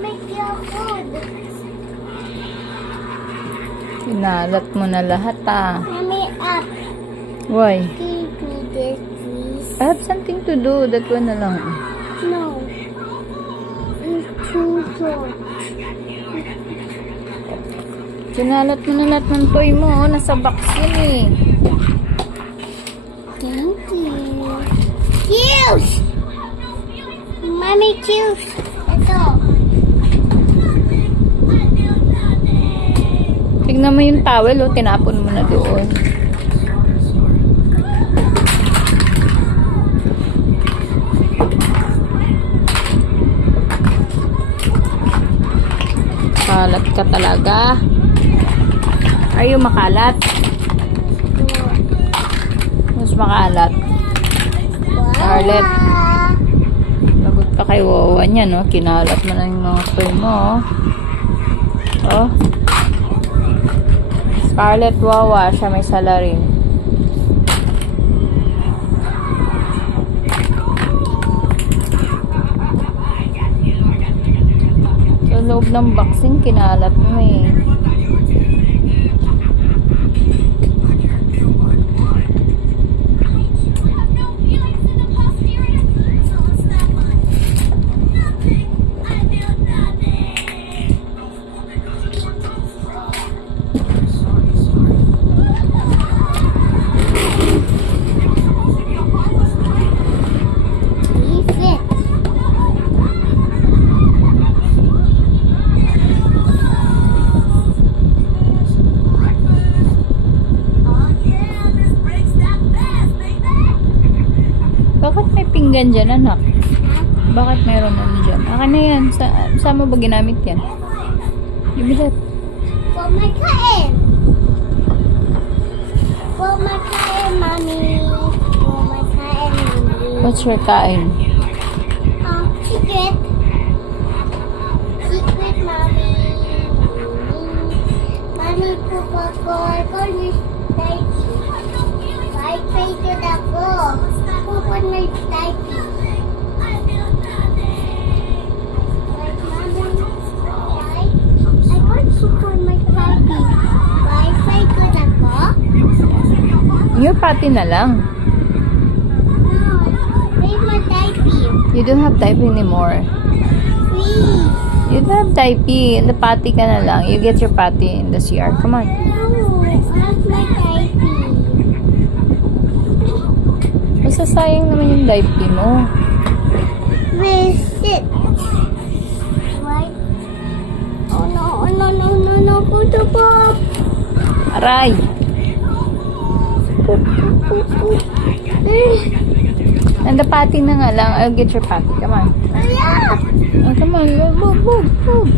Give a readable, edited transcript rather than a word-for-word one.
make your food. Kinalat mo na lahat Mommy, up. Why? Give me this, please. I have something to do. That one na lang. No. It's too short. Kinalat mo na lahat ng toy mo. Nasa box yun eh. Thank you. Juice! Mommy, juice. Ito. Tignan mo yung towel, oh. Tinapon mo na doon. Kalat ka talaga. Are you makalat? Mas makalat. Scarlett. Lagot ka kay Wawa niya, no? Kinalat mo na yung mga toy mo, oh. Oh. Scarlett, Wawa. Siya may salarin. Sa loob ng boxing, kinalat mo eh. Bakit may pinggan dyan, anak? Bakit meron ano dyan? Akin na yan. Saan mo ba ginamit yan? Give me that. For my kain. For my kain, mommy. For my kain, mommy. What's your kain? Secret. Secret, mommy. Mommy, pupakol ko ni Daddy. Bye-bye to the go. Pupakol ni Daddy. Your pati na lang. Where's my diaper? You don't have diaper anymore. Please. You don't have diaper. In the pati ka na lang. You get your pati in the CR. Come on. No, where's my diaper? Basta sayang naman yung diaper mo. Where's it? Right? Oh no, oh no, no, no, no, go to Bob. Aray! And the pati na nga lang. I'll get your pati. Come on. Yeah. Oh, come on. Move, move, move.